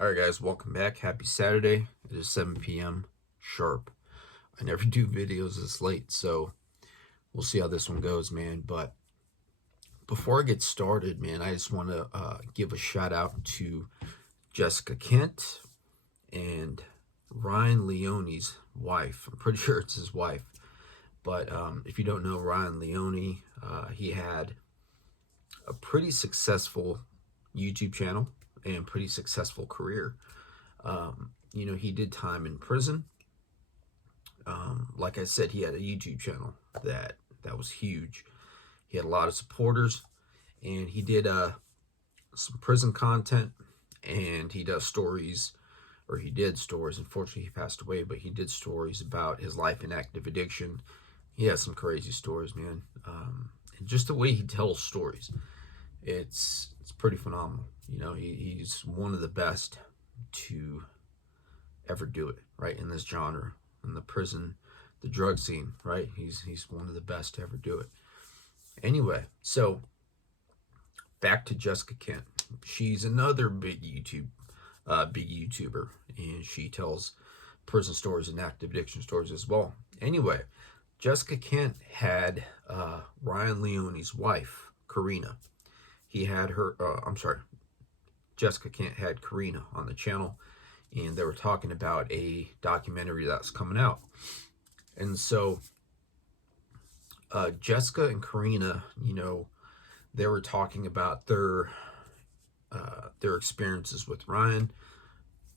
All right, guys, welcome back. Happy Saturday. It is 7 p.m. sharp. I never do videos this late, so we'll see how this one goes, man. But before I get started, man, I just want to give a shout out to Jessica Kent and Ryan Leone's wife. I'm pretty sure it's his wife. But if you don't know Ryan Leone, he had a pretty successful YouTube channel and pretty successful career. He did time in prison. Like I said, he had a YouTube channel that was huge. He had a lot of supporters, and he did some prison content, and he does stories, or he did stories. Unfortunately, he passed away, but he did stories about his life in active addiction. He has some crazy stories, man. And just the way he tells stories, it's pretty phenomenal. He's one of the best to ever do it, right, in this genre, in the prison, the drug scene, right? He's one of the best to ever do it. Anyway, so back to Jessica Kent. She's another big YouTuber, and she tells prison stories and active addiction stories as well. Anyway, Jessica Kent had Ryan Leone's wife, Karina. He had her. Jessica Kent had Karina on the channel, and they were talking about a documentary that's coming out. And so Jessica and Karina, they were talking about their experiences with Ryan.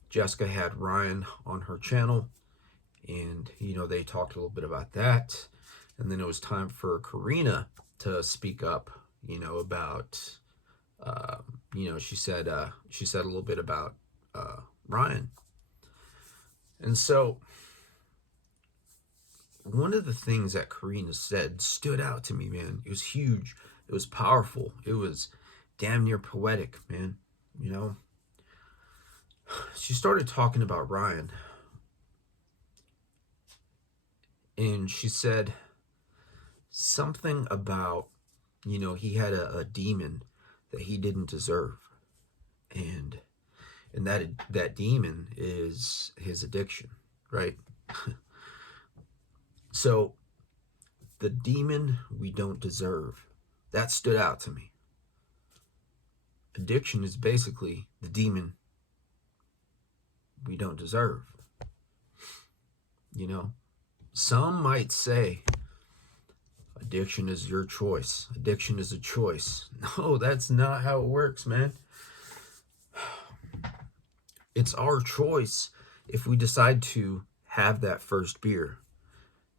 Jessica had Ryan on her channel, and they talked a little bit about that. And then it was time for Karina to speak up, about she said a little bit about Ryan. And so one of the things that Karina said stood out to me, man. It was huge. It was powerful. It was damn near poetic, man. She started talking about Ryan, and she said something about, he had a demon that he didn't deserve. And that demon is his addiction, right? So the demon we don't deserve, that stood out to me. Addiction is basically the demon we don't deserve. Some might say addiction is your choice. Addiction is a choice. No, that's not how it works, man. It's our choice if we decide to have that first beer,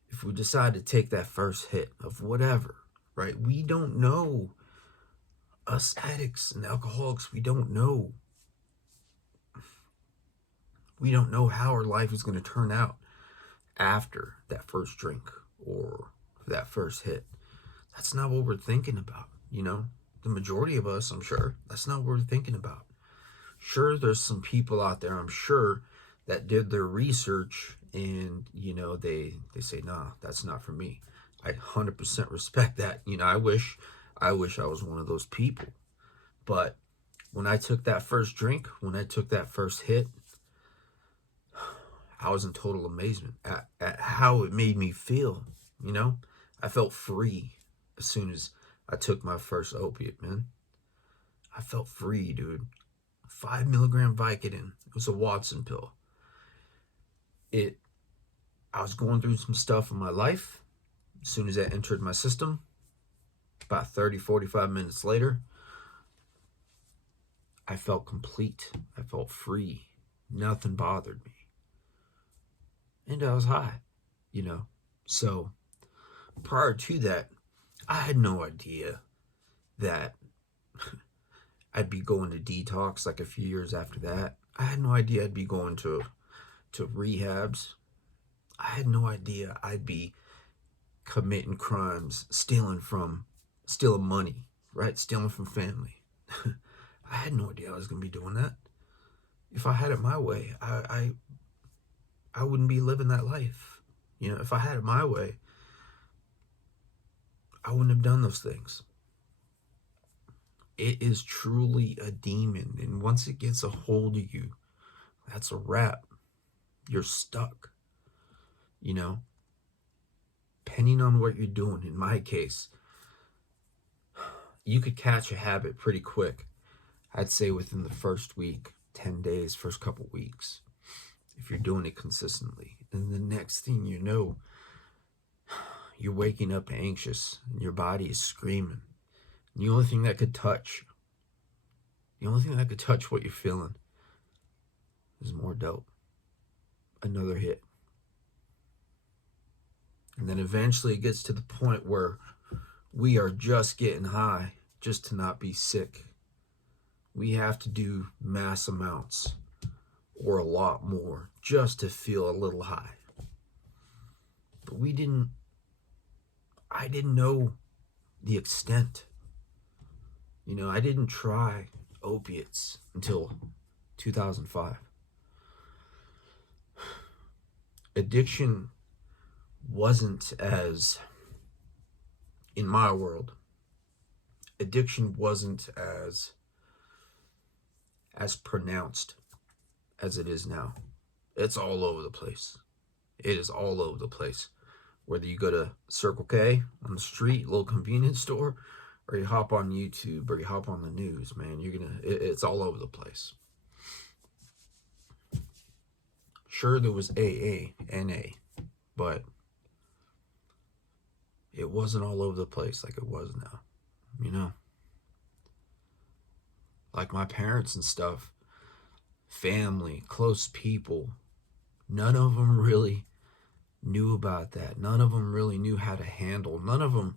if we decide to take that first hit of whatever, right? We don't know. Us addicts and alcoholics, we don't know. We don't know how our life is going to turn out after that first drink or that first hit. That's not what we're thinking about, The majority of us, I'm sure, that's not what we're thinking about. Sure, there's some people out there, I'm sure, that did their research and, they say, nah, that's not for me. I 100% respect that. I wish I was one of those people. But when I took that first drink, when I took that first hit, I was in total amazement at how it made me feel, I felt free as soon as I took my first opiate, man. I felt free, dude. 5 milligram Vicodin. It was a Watson pill. I was going through some stuff in my life. As soon as that entered my system, about 30, 45 minutes later, I felt complete. I felt free. Nothing bothered me. And I was high, So prior to that, I had no idea that I'd be going to detox like a few years after that. I had no idea I'd be going to rehabs. I had no idea I'd be committing crimes, stealing money, right? Stealing from family. I had no idea I was going to be doing that. If I had it my way, I wouldn't be living that life. If I had it my way, I wouldn't have done those things. It is truly a demon. And once it gets a hold of you, that's a wrap. You're stuck. You know, depending on what you're doing, in my case, you could catch a habit pretty quick. I'd say within the first week, 10 days, first couple weeks, if you're doing it consistently. And the next thing you know, you're waking up anxious and your body is screaming. And the only thing that could touch what you're feeling is more dope. Another hit. And then eventually it gets to the point where we are just getting high just to not be sick. We have to do mass amounts or a lot more just to feel a little high. But I didn't know the extent. You know, I didn't try opiates until 2005. Addiction wasn't as, in my world, addiction wasn't as pronounced as it is now. It's all over the place. It is all over the place. Whether you go to Circle K on the street, little convenience store, or you hop on YouTube or you hop on the news, man, it's all over the place. Sure, there was AA, NA, but it wasn't all over the place like it was now, you know? Like my parents and stuff, family, close people, none of them really knew about that. None of them really knew how to handle. None of them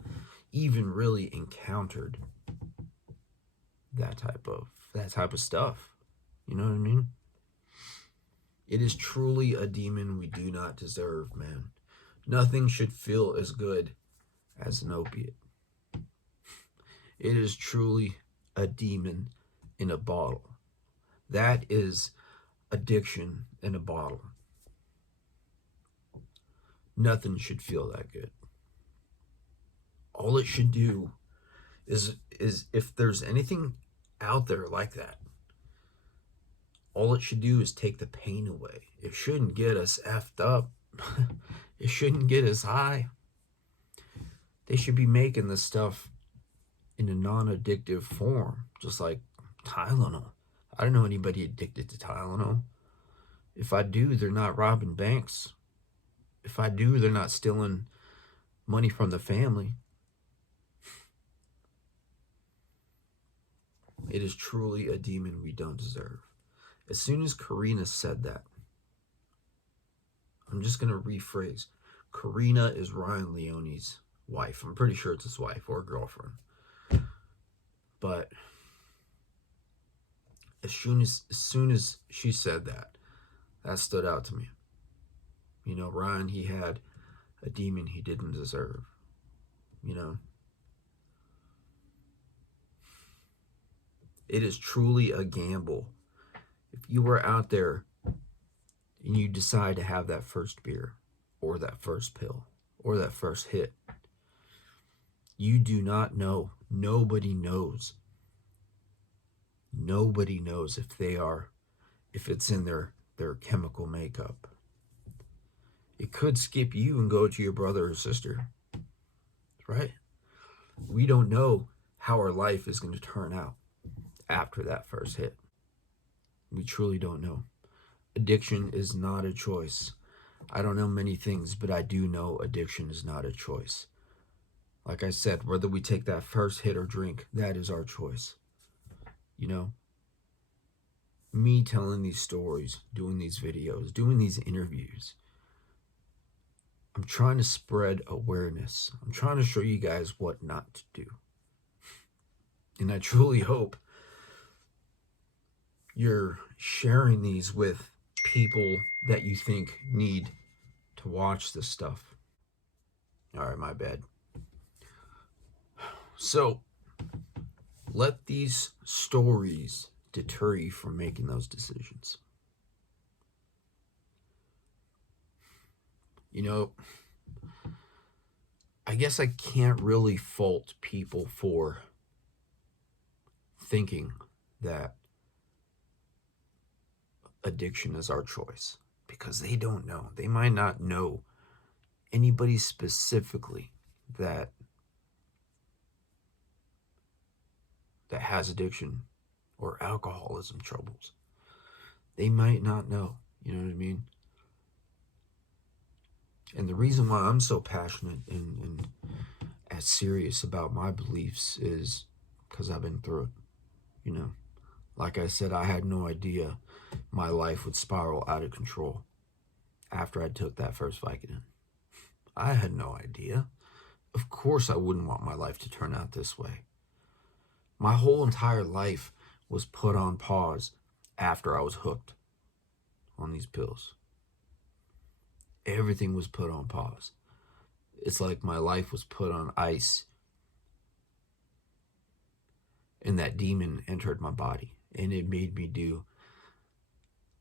even really encountered that type of stuff. You know what I mean? It is truly a demon we do not deserve, man. Nothing should feel as good as an opiate. It is truly a demon in a bottle. That is addiction in a bottle. Nothing should feel that good. All it should do is if there's anything out there like that, all it should do is take the pain away. It shouldn't get us effed up. It shouldn't get us high. They should be making this stuff in a non-addictive form, just like Tylenol. I don't know anybody addicted to Tylenol. If I do, they're not robbing banks. If I do, they're not stealing money from the family. It is truly a demon we don't deserve. As soon as Karina said that, I'm just going to rephrase. Karina is Ryan Leone's wife. I'm pretty sure it's his wife or girlfriend. But as soon as she said that, that stood out to me. You know, Ryan, he had a demon he didn't deserve. You know? It is truly a gamble. If you were out there and you decide to have that first beer or that first pill or that first hit, you do not know. Nobody knows. Nobody knows if it's in their chemical makeup. It could skip you and go to your brother or sister, right? We don't know how our life is going to turn out after that first hit. We truly don't know. Addiction is not a choice. I don't know many things, but I do know addiction is not a choice. Like I said, whether we take that first hit or drink, that is our choice. You know? Me telling these stories, doing these videos, doing these interviews, I'm trying to spread awareness. I'm trying to show you guys what not to do. And I truly hope you're sharing these with people that you think need to watch this stuff. All right, my bad. So, let these stories deter you from making those decisions. You know, I guess I can't really fault people for thinking that addiction is our choice because they don't know. They might not know anybody specifically that has addiction or alcoholism troubles. They might not know. You know what I mean? And the reason why I'm so passionate and as serious about my beliefs is because I've been through it. You know, like I said, I had no idea my life would spiral out of control after I took that first Vicodin. I had no idea. Of course I wouldn't want my life to turn out this way. My whole entire life was put on pause after I was hooked on these pills. Everything was put on pause. It's like my life was put on ice and that demon entered my body and it made me do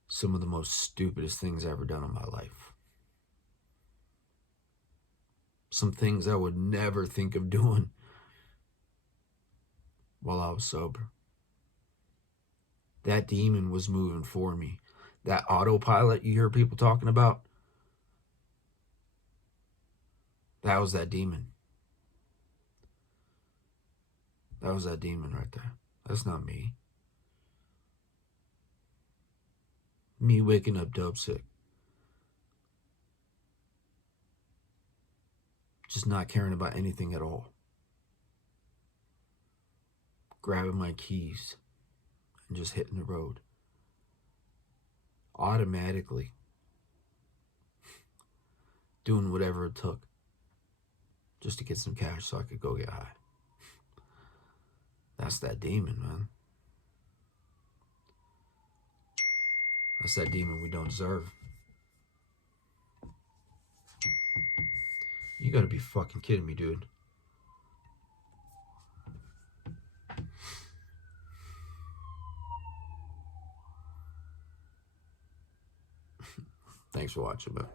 some of the most stupidest things I've ever done in my life. Some things I would never think of doing while I was sober. That demon was moving for me. That autopilot you hear people talking about, that was that demon. That was that demon right there. That's not me. Me waking up dope sick. Just not caring about anything at all. Grabbing my keys and just hitting the road. Automatically. Doing whatever it took just to get some cash so I could go get high. That's that demon, man. That's that demon we don't deserve. You gotta be fucking kidding me, dude. Thanks for watching, man.